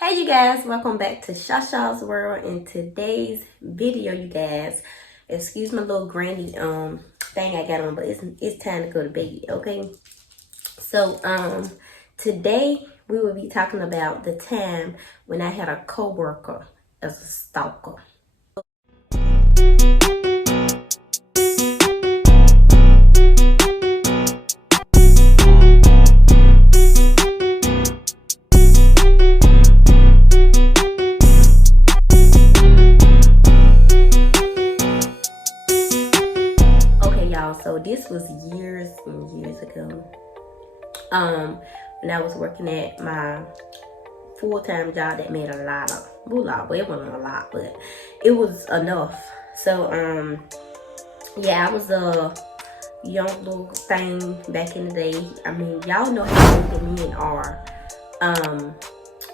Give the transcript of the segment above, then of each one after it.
Hey you guys, welcome back to Shasha's World. In today's video, you guys, excuse my little granny thing I got on, but it's time to go to bed, okay? So today we will be talking about the time when I had a coworker as a stalker. So this was years and years ago. When I was working at my full-time job that made a lot of moolah. Well, it wasn't a lot, but it was enough. So yeah, I was a young little thing back in the day. I mean, y'all know how older men are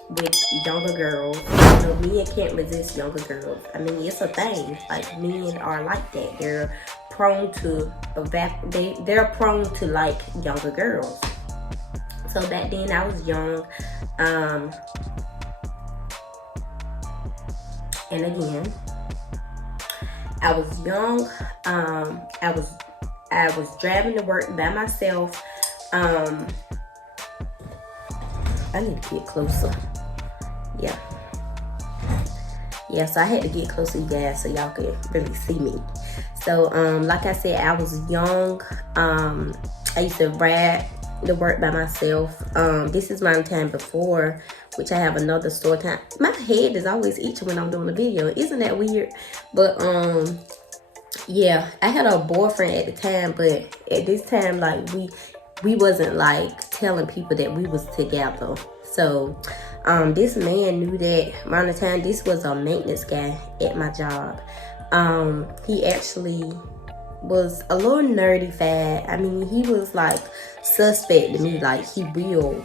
with younger girls. You know, men can't resist younger girls. I mean, it's a thing. Like, men are like that. They're prone to they're prone to like younger girls. So back then I was young, and again I was young. I was driving to work by myself. I need to get closer. Yeah, so I had to get closer, you guys, so y'all could really see me. So like I said, I was young. I used to ride to work by myself. This is my time before, which I have another story time. My head is always itching when I'm doing a video. Isn't that weird? But yeah, I had a boyfriend at the time, but at this time, like, we wasn't like telling people that we was together. So this man knew that around the time. This was a maintenance guy at my job. He actually was a little nerdy fad. I mean, he was like suspect to me, like he will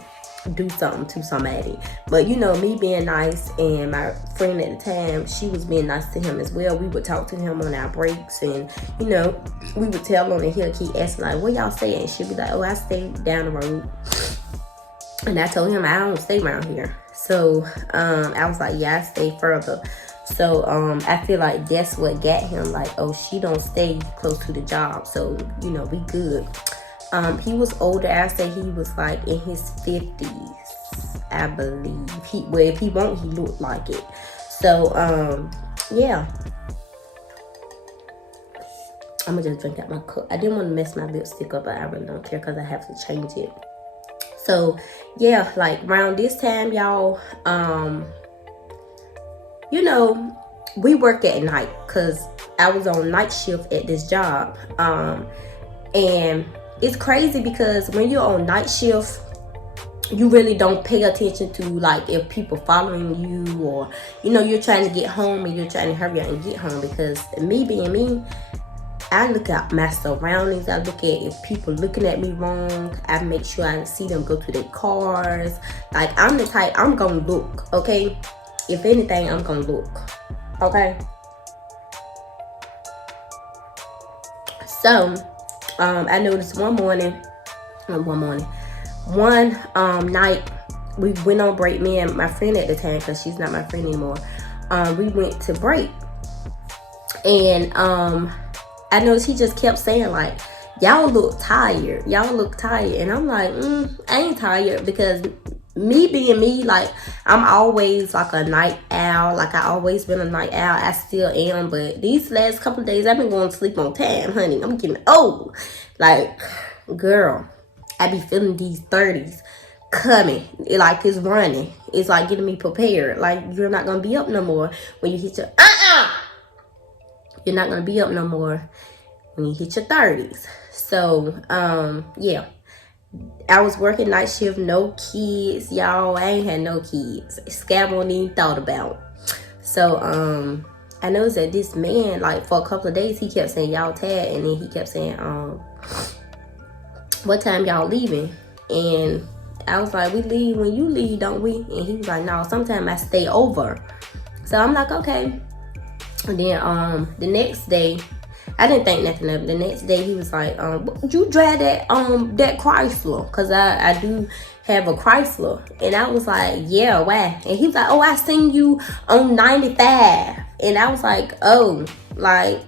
do something to somebody. But you know, me being nice, and my friend at the time, she was being nice to him as well. We would talk to him on our breaks, and you know, we would tell him, and he'll keep asking like, where y'all stay? And she'd be like, oh, I stay down the road. And I told him I don't stay around here. So I was like, yeah, I stay further. So I feel like that's what got him, like, oh, she don't stay close to the job, so you know, we good. He was older. I say he was like in his 50s, I believe. Well, if he won't, he looked like it. So yeah, I'm gonna just drink out my cup. I didn't want to mess my lipstick up, but I really don't care because I have to change it. So yeah, like around this time, y'all, you know, we worked at night because I was on night shift at this job. And it's crazy because when you're on night shift, you really don't pay attention to like if people following you, or you know, you're trying to get home and you're trying to hurry up and get home. Because me being me, I look at my surroundings. I look at if people looking at me wrong. I make sure I see them go to their cars. Like, I'm the type, I'm gonna look, okay? If anything, I'm gonna look, okay? So I noticed one night we went on break. Me and my friend at the time, because she's not my friend anymore, we went to break, and I noticed he just kept saying like, y'all look tired, and I'm like, I ain't tired, because me being me, like, I'm always like a night owl. Like, I always been a night owl. I still am, but these last couple of days I've been going to sleep on time, honey. I'm getting old. Like, girl, I be feeling these 30s coming. Like, it's running. It's like getting me prepared. Like, you're not gonna be up no more when you hit your you're not gonna be up no more when you hit your 30s. So yeah, I was working night shift, no kids, y'all. I ain't had no kids. Scab won't even thought about. So I noticed that this man, like, for a couple of days, he kept saying y'all tired, and then he kept saying what time y'all leaving? And I was like, we leave when you leave, don't we? And he was like, no, sometimes I stay over. So I'm like, okay. And then the next day, I didn't think nothing of it. The next day he was like, would you drive that Chrysler? Cause I do have a Chrysler. And I was like, yeah, why? And he was like, oh, I seen you on 95. And I was like, oh, like,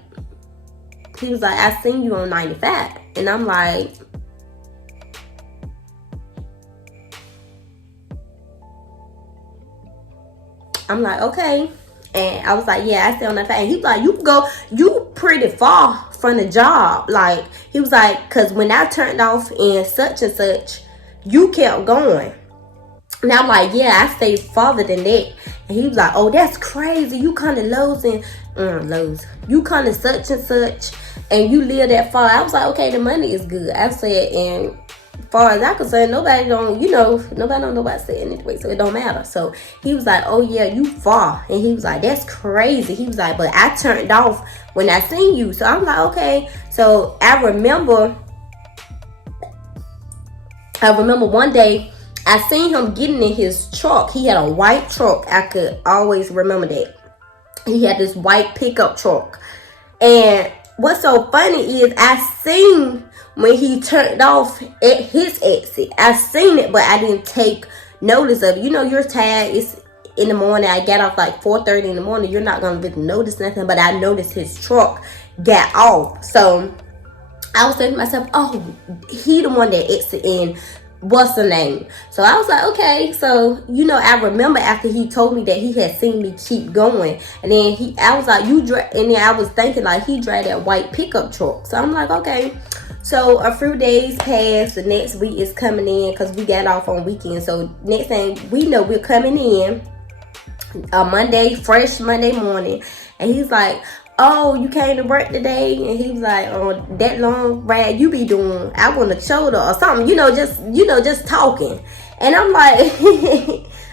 he was like, I seen you on 95. And I'm like, okay. And I was like, yeah, I stay on that fact. And he was like, you pretty far from the job. Like, he was like, because when I turned off in such and such, you kept going. And I'm like, yeah, I stayed farther than that. And he was like, oh, that's crazy. You kind of Lowe's. You kind of such and such. And you live that far. I was like, okay, the money is good. I said, and far as I concerned, nobody don't nobody say anyway, so it don't matter. So he was like, oh yeah, you far. And he was like, that's crazy. He was like, but I turned off when I seen you. So I'm like, okay. So I remember one day I seen him getting in his truck. He had a white truck. I could always remember that. He had this white pickup truck. And what's so funny is I seen when he turned off at his exit. I seen it, but I didn't take notice of it. You know, you're tired. It's in the morning. I got off like 4:30 in the morning. You're not going to really notice nothing. But I noticed his truck got off. So I was thinking to myself, oh, he the one that exit in. What's the name? So I was like, okay. So, you know, I remember after he told me that he had seen me keep going. And then I was like, and then I was thinking like he drive that white pickup truck. So I'm like, okay. So a few days passed. The next week is coming in because we got off on weekends. So next thing we know, we're coming in fresh Monday morning. And he's like, oh, you came to work today? And he was like, oh, that long ride you be doing, I want a shoulder or something, just talking. And I'm like,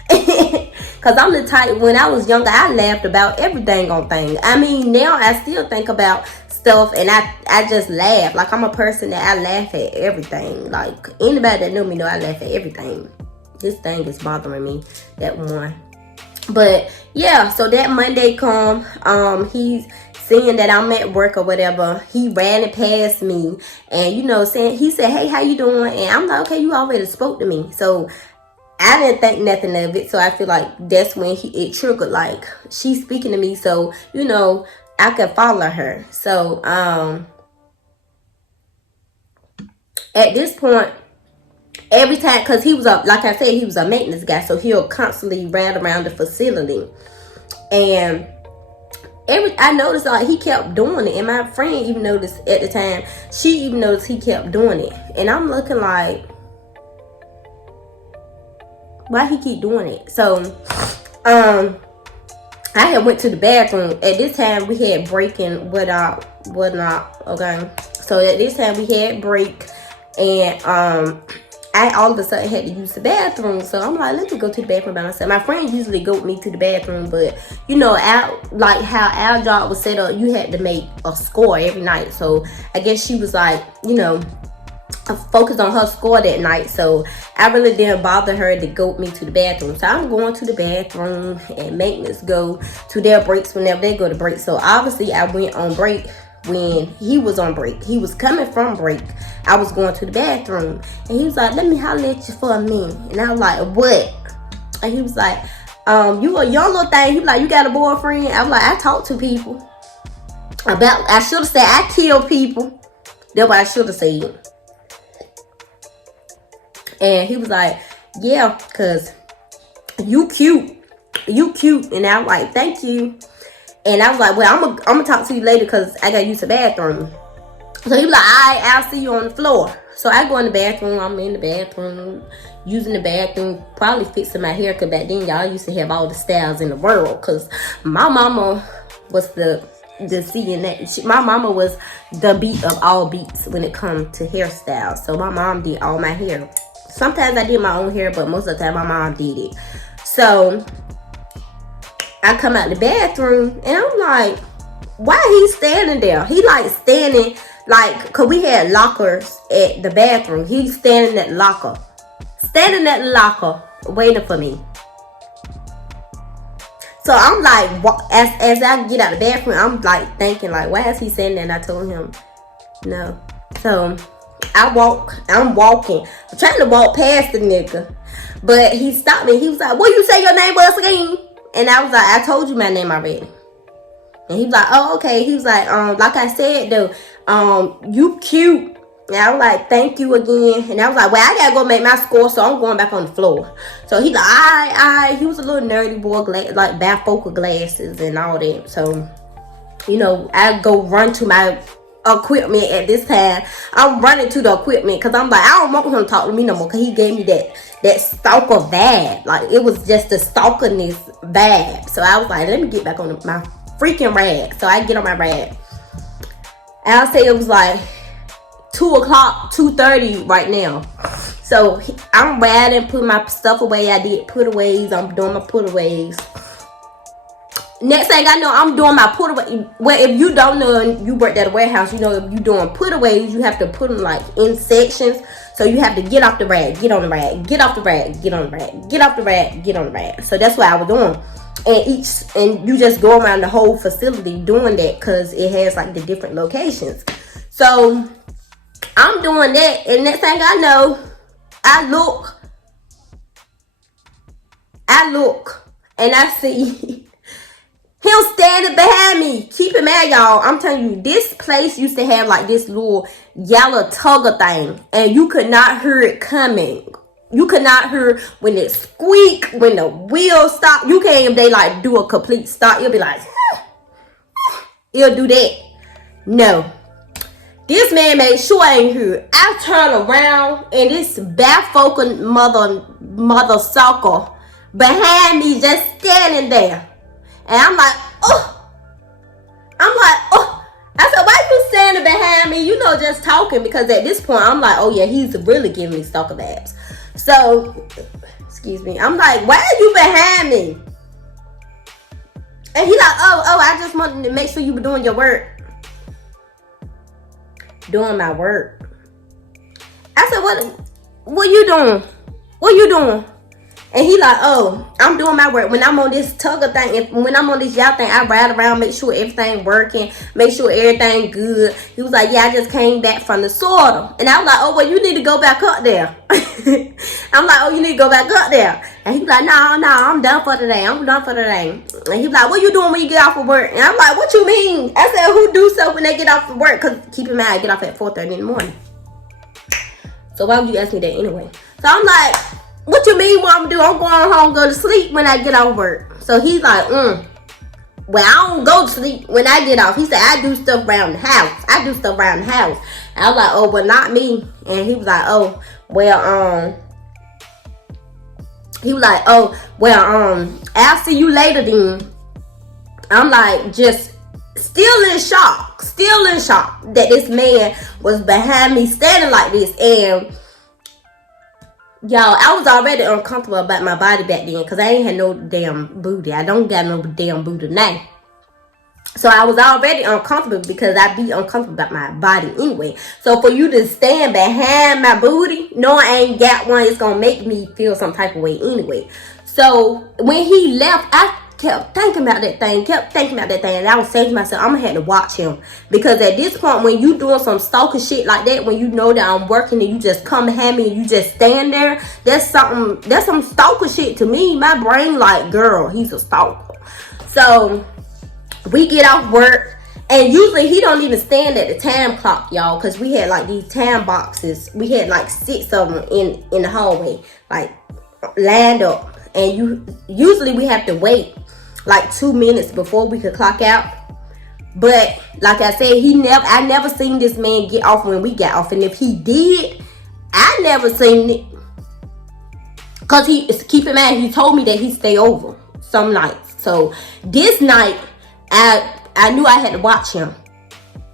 because I'm the type, when I was younger, I laughed about everything on things. I mean, now I still think about stuff and I just laugh. Like, I'm a person that I laugh at everything. Like, anybody that know me know I laugh at everything. This thing is bothering me, that one. But yeah, so that Monday come, he's seeing that I'm at work or whatever. He ran it past me, and he said, hey, how you doing? And I'm like, okay, you already spoke to me. So I didn't think nothing of it. So I feel like that's when it triggered, like, she's speaking to me, so I could follow her. So at this point, every time, because he was like I said, he was a maintenance guy, so he'll constantly ride around the facility. And I noticed like he kept doing it, and my friend even noticed at the time. She even noticed he kept doing it, and I'm looking like, why he keep doing it? So I had went to the bathroom. At this time we had break and whatnot. Okay, so at this time we had break, and I all of a sudden had to use the bathroom. So I'm like, let me go to the bathroom by myself. My friend usually go with me to the bathroom, but like how our job was set up, you had to make a score every night. So I guess she was like, focused on her score that night. So I really didn't bother her to go with me to the bathroom. So I'm going to the bathroom, and maintenance go to their breaks whenever they go to break. So obviously I went on break when he was on break. He was coming from break. I was going to the bathroom, and he was like, let me holler at you for a minute. And I was like, what? And he was like, you a young little thing. He was like, you got a boyfriend? I was like, I talk to people. I should have said I kill people. That's what I should have said. And he was like, yeah, because you cute. And I was like, thank you. And I was like, well, I'm gonna talk to you later because I gotta use the bathroom. So he was like, all right, I'll see you on the floor. So I go in the bathroom. I'm in the bathroom, using the bathroom, probably fixing my hair, because back then y'all used to have all the styles in the world. Because my mama was the CNN. My mama was the beat of all beats when it comes to hairstyles. So my mom did all my hair. Sometimes I did my own hair, but most of the time my mom did it. So I come out the bathroom, and I'm like, why he standing there? He like standing, like, because we had lockers at the bathroom. He's standing at the locker, waiting for me. So I'm like, as I get out the bathroom, I'm like thinking, like, why is he standing there? And I told him no. So I'm walking. I'm trying to walk past the nigga. But he stopped me. He was like, what you say your name was again? And I was like, I told you my name already. And he was like, oh, okay. He was like I said though, you cute. And I was like, thank you again. And I was like, well, I gotta go make my score, so I'm going back on the floor. So he's like, all right. He was a little nerdy boy, like bifocal glasses and all that. So, you know, I go run to my equipment at this time. I'm running to the equipment because I'm like, I don't want him to talk to me no more, because he gave me that stalker vibe. Like, it was just the stalkerness vibe. So I was like, let me get back on my freaking rag. So I get on my rag. I'll say it was like 2 o'clock, 2:30 right now. So I'm riding, putting my stuff away. I did putaways. I'm doing my putaways. Next thing I know, I'm doing my put-away. Well, if you don't know, you worked at a warehouse, you know, if you're doing put-aways, you have to put them like in sections. So you have to get off the rag, get on the rag, get off the rag, get on the rag, get off the rag, get on the rag. So that's what I was doing. And you just go around the whole facility doing that, because it has like the different locations. So I'm doing that, and next thing I know, I look, and I see him standing behind me. Keep in mind, y'all, I'm telling you, this place used to have like this little yellow tugger thing, and you could not hear it coming. You could not hear when it squeak, when the wheels stop. You can't even, they like do a complete stop. You'll be like, he'll do that. No. This man made sure I ain't hear. I turn around, and this bafocal mother sucker behind me just standing there. And I'm like, oh. I said, why you standing behind me? You know, just talking. Because at this point, I'm like, oh yeah, he's really giving me stalker vibes. So, excuse me. I'm like, why are you behind me? And he like, oh, I just wanted to make sure you were doing your work. Doing my work. I said, what you doing? What you doing? And he like, oh, I'm doing my work. When I'm on this tugger thing, when I'm on this yacht thing, I ride around, make sure everything working, make sure everything good. He was like, yeah, I just came back from the sorter. And I was like, oh, well, you need to go back up there. I'm like, oh, you need to go back up there. And he was like, no, I'm done for today. I'm done for today. And he was like, what you doing when you get off of work? And I'm like, what you mean? I said, who do so when they get off of work? Because keep in mind, I get off at 4:30 in the morning. So why would you ask me that anyway? So I'm like, what you mean what I'm gonna do? I'm going home, go to sleep when I get off work. So he's like, well, I don't go to sleep when I get off. He said, I do stuff around the house. And I was like, oh, but not me. And he was like, oh, well, I'll see you later then. I'm like, just still in shock that this man was behind me standing like this. And y'all, I was already uncomfortable about my body back then, because I ain't had no damn booty. I don't got no damn booty now. So I was already uncomfortable, because I be uncomfortable about my body anyway. So for you to stand behind my booty, knowing I ain't got one, it's going to make me feel some type of way anyway. So when he left, I kept thinking about that thing, and I was saying to myself, I'm gonna have to watch him, because at this point, when you doing some stalker shit like that, when you know that I'm working and you just come behind me and you just stand there, that's some stalker shit to me. My brain like, girl, he's a stalker. So we get off work, and usually he don't even stand at the time clock, y'all, because we had like these time boxes. We had like 6 of them in the hallway, like lined up, and usually we have to wait like 2 minutes before we could clock out. But like I said, I never seen this man get off when we got off. And if he did, I never seen it. Because keep in mind, he told me that he stay over some nights. So this night, I knew I had to watch him.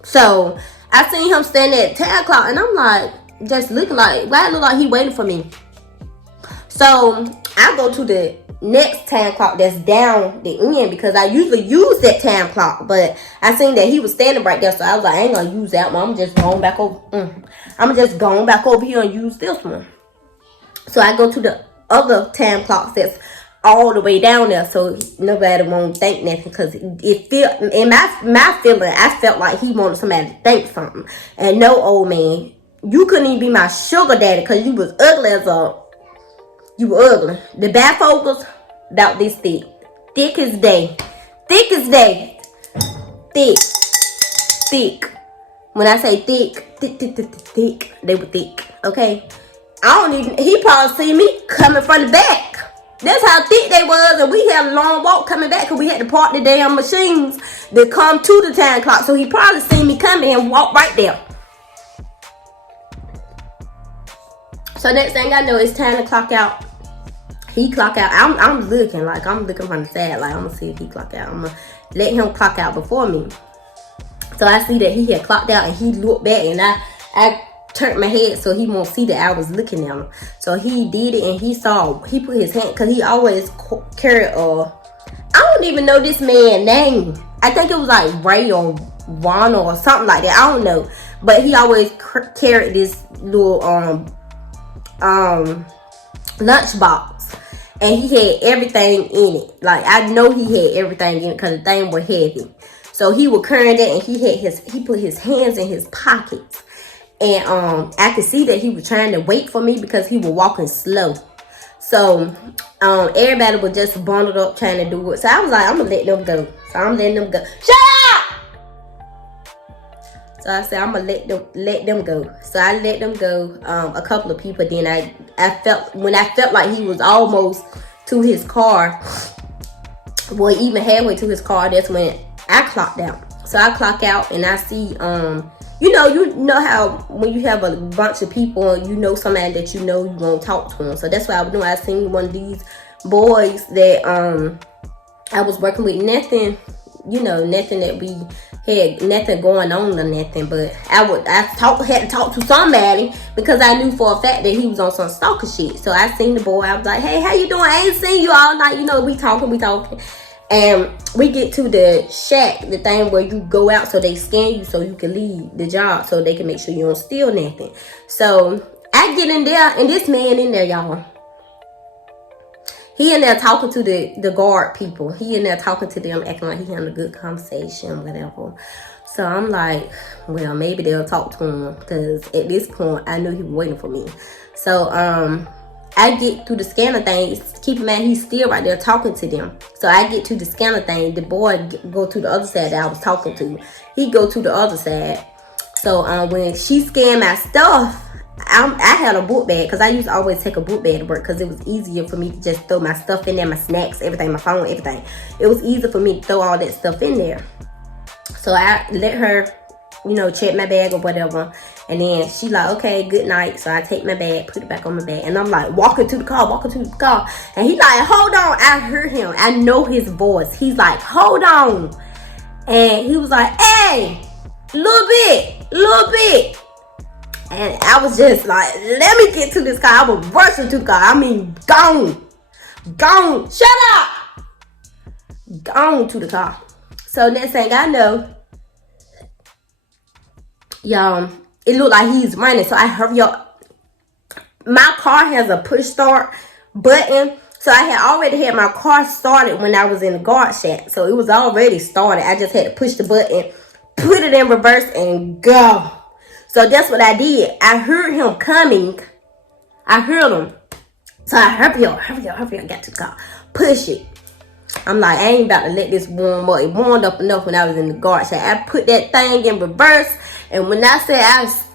So I seen him standing at 10 o'clock, and I'm like, just looking like, why it look like he waiting for me? So I go to the next time clock that's down the end, because I usually use that time clock, but I seen that he was standing right there, so I was like, I ain't gonna use that one. I'm just going back over here and use this one. So I go to the other time clock that's all the way down there, so nobody won't think nothing, because it feel in my feeling, I felt like he wanted somebody to think something. And no, old man, you couldn't even be my sugar daddy, because you was ugly as a You were ugly. The bifocals, about this thick. Thick as day. Thick as day. Thick. Thick. When I say thick, thick, they were thick. Okay? He probably see me coming from the back. That's how thick they was, and we had a long walk coming back because we had to park the damn machines that come to the time clock. So he probably seen me coming and walk right there. So next thing I know, it's time to clock out. He clock out. I'm looking from the side, like I'm gonna see if he clock out. I'm gonna let him clock out before me. So I see that he had clocked out, and he looked back, and I turned my head so he won't see that I was looking at him. So he did it, and he put his hand, because he always carried I don't even know this man's name. I think it was like Ray or Ronald or something like that. I don't know, but he always carried this little lunchbox, and he had everything in it. Like, I know he had everything in it because the thing was heavy. So he was carrying that, and he put his hands in his pockets. And I could see that he was trying to wait for me because he was walking slow. So everybody was just bundled up trying to do it. So I was like, I'm gonna let them go. So I'm letting them go. Shut up! So I said, I'm gonna let them go. So I let them go. A couple of people. Then I felt like he was almost to his car, well, even halfway to his car, that's when I clocked out. So I clock out, and I see you know how when you have a bunch of people, you know somebody that you know, you won't talk to them. So that's what I was doing. I seen one of these boys that I was working with. Nothing that we had nothing going on or nothing, but had to talk to somebody because I knew for a fact that he was on some stalker shit. So I seen the boy. I was like, hey, how you doing? I ain't seen you all night. We talking. And we get to the shack, the thing where you go out so they scan you so you can leave the job so they can make sure you don't steal nothing. So I get in there, and this man in there, y'all. He in there talking to the guard people. He in there talking to them, acting like he having a good conversation, whatever. So I'm like, well, maybe they'll talk to him, because at this point, I knew he was waiting for me. So I get through the scanner thing. Keep in mind, he's still right there talking to them. So I get to the scanner thing. The boy go to the other side that I was talking to. He go to the other side. So when she scanned my stuff, I had a book bag, because I used to always take a book bag to work because it was easier for me to just throw my stuff in there, my snacks, everything, my phone, everything. It was easier for me to throw all that stuff in there. So I let her, check my bag or whatever. And then she like, okay, good night. So I take my bag, put it back on my bag. And I'm like, walking to the car. And he like, hold on. I heard him. I know his voice. He's like, hold on. And he was like, hey, little bit. And I was just like, let me get to this car. I was rushing to the car. I mean, gone. Shut up. Gone to the car. So next thing I know, y'all, it looked like he's running. So I hurry up. My car has a push start button. So I had already had my car started when I was in the guard shack. So it was already started. I just had to push the button, put it in reverse, and go. So that's what I did. I heard him coming. I heard him. So I hurry up, got to the car. Push it. I'm like, I ain't about to let this warm up. It warmed up enough when I was in the guard shack. I put that thing in reverse. And when I said I was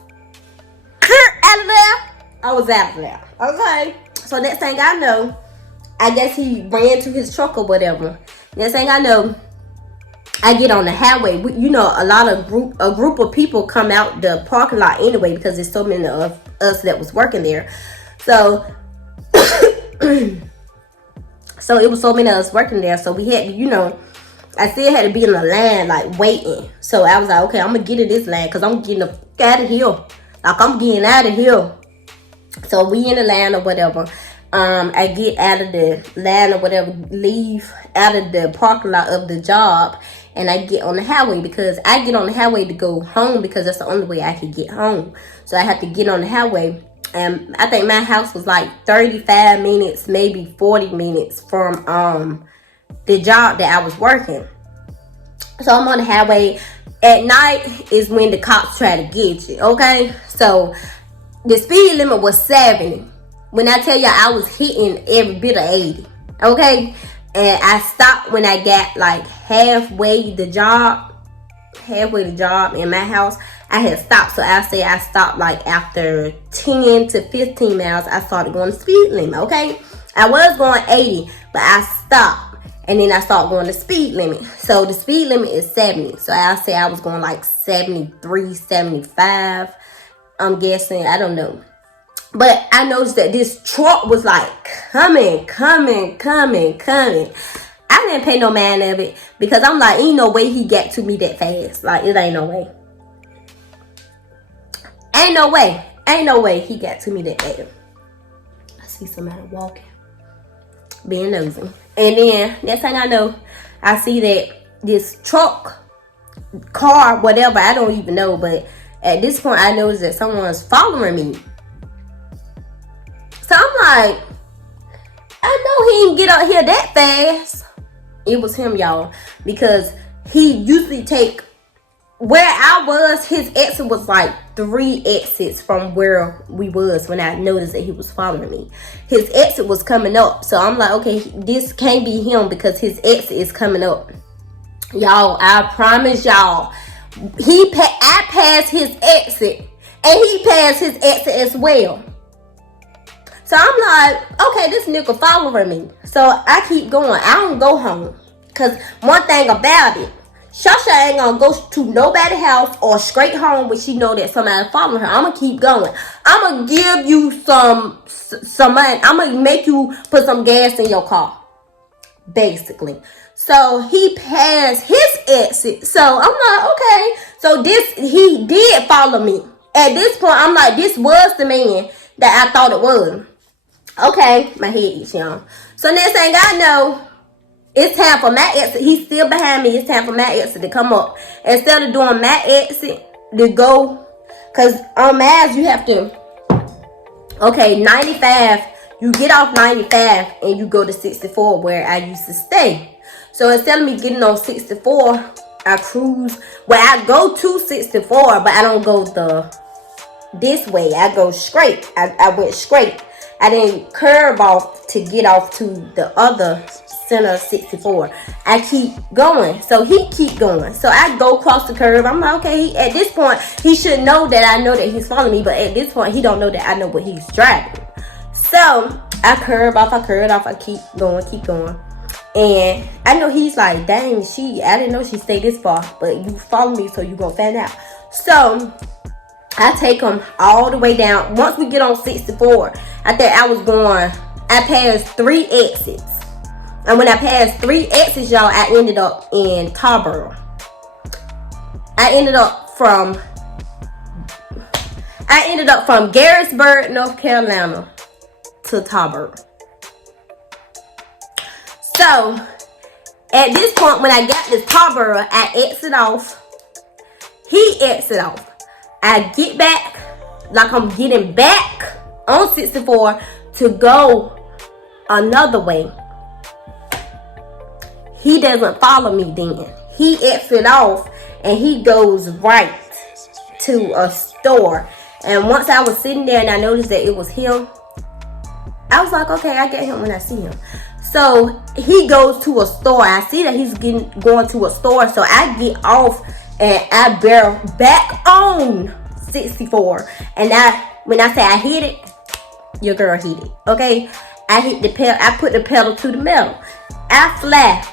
out of there, I was out of there. Okay. So next thing I know, I guess he ran to his truck or whatever. Next thing I know, I get on the highway. A group of people come out the parking lot anyway because there's so many of us that was working there. So, so it was so many of us working there. So we had to, I still had to be in the line, like, waiting. So I was like, okay, I'm going to get in this line because I'm getting out of here. Like, I'm getting out of here. So we in the line or whatever. I get out of the line or whatever, leave out of the parking lot of the job, and I get on the highway because I get on the highway to go home because that's the only way I could get home. So I have to get on the highway. And I think my house was like 35 minutes, maybe 40 minutes from the job that I was working. So I'm on the highway. At night is when the cops try to get you, okay? So the speed limit was 70. When I tell y'all I was hitting every bit of 80, okay? And I stopped when I got like halfway the job in my house. I had stopped. So I say I stopped like after 10 to 15 miles. I started going the speed limit, okay? I was going 80, but I stopped. And then I started going the speed limit. So the speed limit is 70. So I'll say I was going like 73, 75. I'm guessing. I don't know. But I noticed that this truck was like coming. I didn't pay no mind of it because I'm like, ain't no way he got to me that fast. Like, it ain't no way. Ain't no way he got to me that fast. I see somebody walking, being nosy. And then, next thing I know, I see that this truck, car, whatever, I don't even know. But at this point, I noticed that someone's following me. So I'm like, I know he didn't get out here that fast. It was him, y'all. Because he usually take, where I was, his exit was like 3 exits from where we was when I noticed that he was following me. His exit was coming up. So I'm like, okay, this can't be him because his exit is coming up. Y'all, I promise y'all, I passed his exit and he passed his exit as well. So I'm like, okay, this nigga following me. So I keep going. I don't go home. Because one thing about it, Shasha ain't gonna go to nobody's house or straight home when she know that somebody following her. I'm gonna keep going. I'm gonna give you some money. I'm gonna make you put some gas in your car, basically. So he passed his exit. So I'm like, okay. So he did follow me. At this point, I'm like, this was the man that I thought it was. Okay, my head itch, y'all. So next thing I know, it's time for my exit. He's still behind me. It's time for my exit to come up. Instead of doing my exit to go, because on mass you have to, okay, 95, you get off 95 and you go to 64 where I used to stay. So instead of me getting on 64, I cruise. Well, I go to 64, but I don't go this way. I go straight. I went straight. I didn't curve off to get off to the other center 64. I keep going. So he keep going. So I go across the curve. I'm like, okay, at this point, he should know that I know that he's following me. But at this point, he don't know that I know what he's driving. So I curve off. I keep going. And I know he's like, dang, I didn't know she stayed this far. But you follow me, so you gonna find out. So I take him all the way down. Once we get on 64, I passed 3 exits. And when I passed 3 exits, y'all, I ended up in Tarboro. I ended up from Garrettsburg, North Carolina to Tarboro. So, at this point, when I got to Tarboro, I exit off. He exit off. I get back, like I'm getting back on 64 to go another way. He doesn't follow me then. He exit off and he goes right to a store. And once I was sitting there and I noticed that it was him, I was like, okay, I get him when I see him. So he goes to a store. I see that he's going to a store. So I get off and I barrel back on 64. And when I say I hit it, your girl hit it. Okay? I hit the pedal. I put the pedal to the metal. I fly.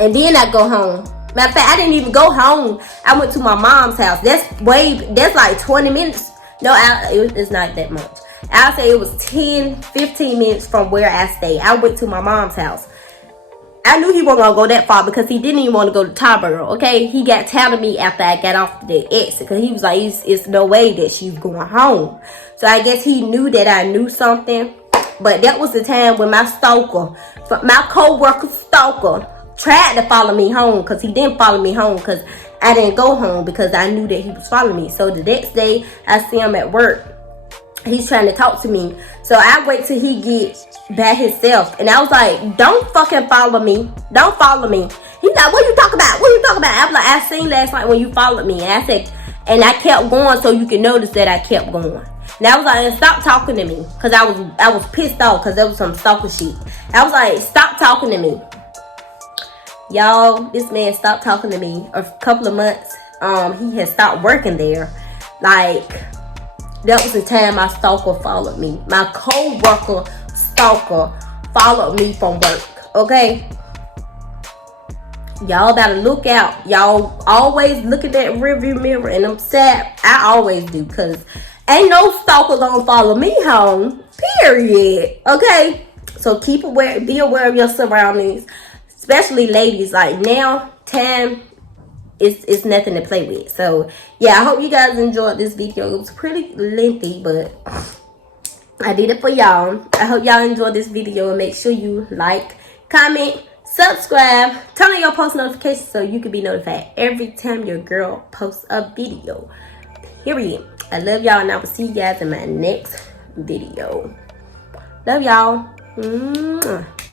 And then I go home. Matter of fact, I didn't even go home. I went to my mom's house. That's like 20 minutes. No, it's not that much. I'll say it was 10, 15 minutes from where I stay. I went to my mom's house. I knew he wasn't going to go that far because he didn't even want to go to Tarboro, okay? He got tired of me after I got off the exit because he was like, it's no way that she's going home. So I guess he knew that I knew something. But that was the time when my co-worker Stalker tried to follow me home because he didn't follow me home because I didn't go home because I knew that he was following me. So the next day, I see him at work. He's trying to talk to me. So I wait till he gets by himself. And I was like, don't fucking follow me. Don't follow me. He's like, what you talking about? What you talking about? I was like, I seen last night when you followed me. And I said, and I kept going so you can notice that I kept going. And I was like, stop talking to me. Because I was pissed off because there was some stalker shit. I was like, stop talking to me. Y'all, this man stopped talking to me a couple of months. He had stopped working there. Like, that was the time my stalker followed me. My co-worker stalker followed me from work. Okay? Y'all better look out. Y'all always look at that rearview mirror, and I'm sad. I always do, because ain't no stalker gonna follow me home. Period. Okay? So keep aware, be aware of your surroundings. Especially ladies, like now, time it's nothing to play with. So yeah, I hope you guys enjoyed this video. It was pretty lengthy, but I did it for y'all. I hope y'all enjoyed this video, and make sure you like, comment, subscribe, turn on your post notifications so you can be notified every time your girl posts a video. Period. I love y'all, and I will see you guys in my next video. Love y'all.